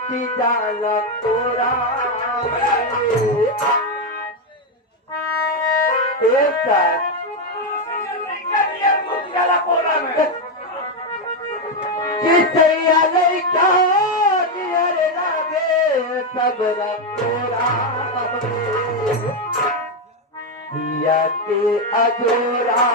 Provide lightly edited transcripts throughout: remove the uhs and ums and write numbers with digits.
की जाला तोरा किसैया लैका नियर लागे सबरा तोरा दिया के अजोरा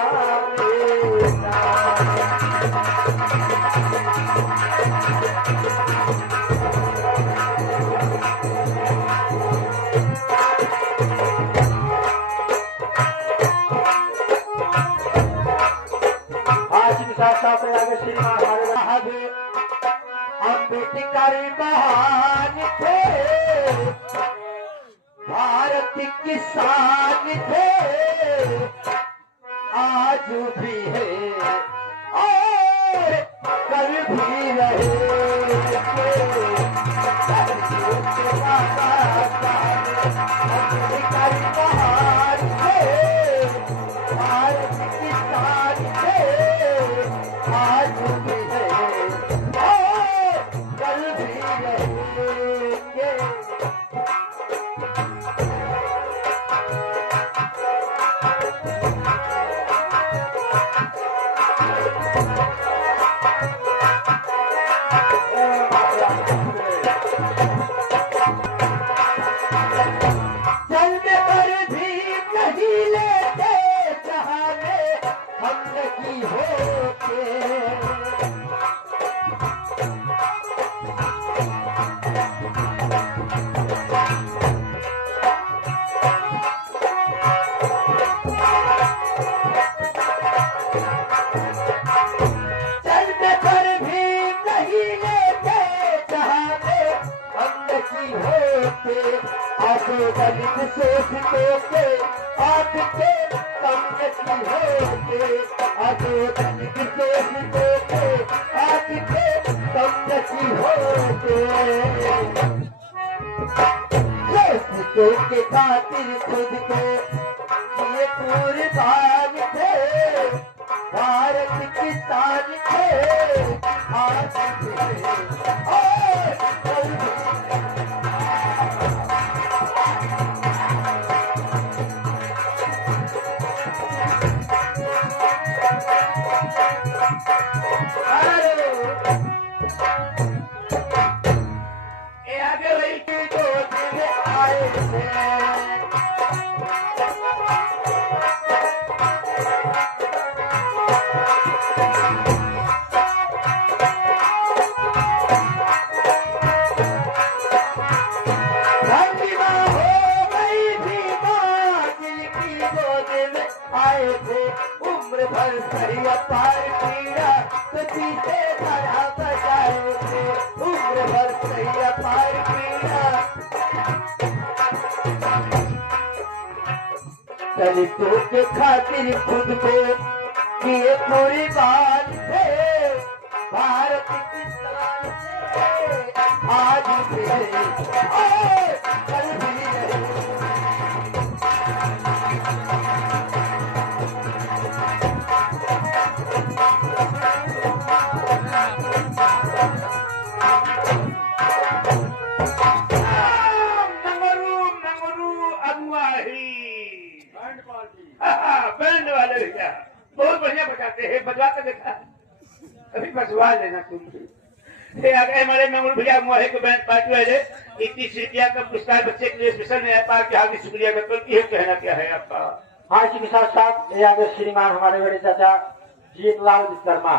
श्रीमान हमारे अम्बेडकर महान थे, भारत किसान थे, आज भी है और कल भी रहेंगे। अम्बेडकर महान थे, भारत किसान थे, आज भी है और कल भी रहेंगे। चलने पर भी नहीं लेते चाहने हम नहीं होते। चलने पर भी नहीं लेते चाहने हम नहीं होते। आगे दलित सोचते थे आपके कम नहीं होते। आगे दलित सोचते थे आपके कम नहीं होते। सोचते के खातिर खुद को ये कुर्बान थे, भारत किसान थे, आज भी और कल भी। आगे वही की गोद में आए थे। धन्यवा हो गई थी माँ जिनकी गोद में आए थे। उम्र भर सरिया पार पीड़ा तो पीछे धरा बजाए थे। उम्र भर सरिया पार पीड़ा दलितों के खातिर खुद को किए कुर्बान थे, भारत किसान थे, आज भी और कल भी रहेंगे। बैंड वाले भैया बहुत बढ़िया बजाते हैं, बजवा के देखा अभी बजवा लेना तुम भी। आगे हमारे मंगल भैया मुआहे के बैंड पार्टी वाले 21 का पुरस्कार बच्चे के लिए स्पेशल में आपका क्या हार्दिक शुक्रिया करता हूँ। ये कहना क्या है आपका? हाँ जी विशाल साहब, ये आगे श्रीमान हमारे बड़े चाचा जीतलाल विश्वकर्मा,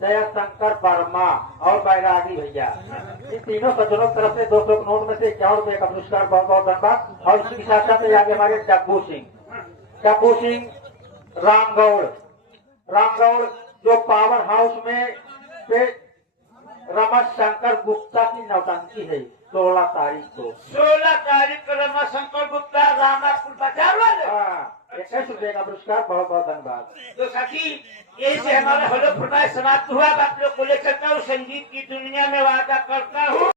दया शंकर वर्मा और बैरागी भैया, इन तीनों सज्जनों की तरफ से 200 नोट में से 51 रुपए का पुरस्कार बहुत बहुत धन्यवाद। और इसी के साथ साथ आगे हमारे डब्बू सिंह रामगौड़ जो पावर हाउस में पे रमस शंकर गुप्ता की नौटंकी है 16 तारीख को। 16 तारीख को रमस शंकर गुप्ता रामापुर बाजार वाले 21 रुपए का पुरस्कार बहुत बहुत धन्यवाद। तो साथी यही से हमारा हलो फरमाइश समाप्त हुआ। आप लोग को ले सकता हूँ संगीत की दुनिया में वादा करता हूँ।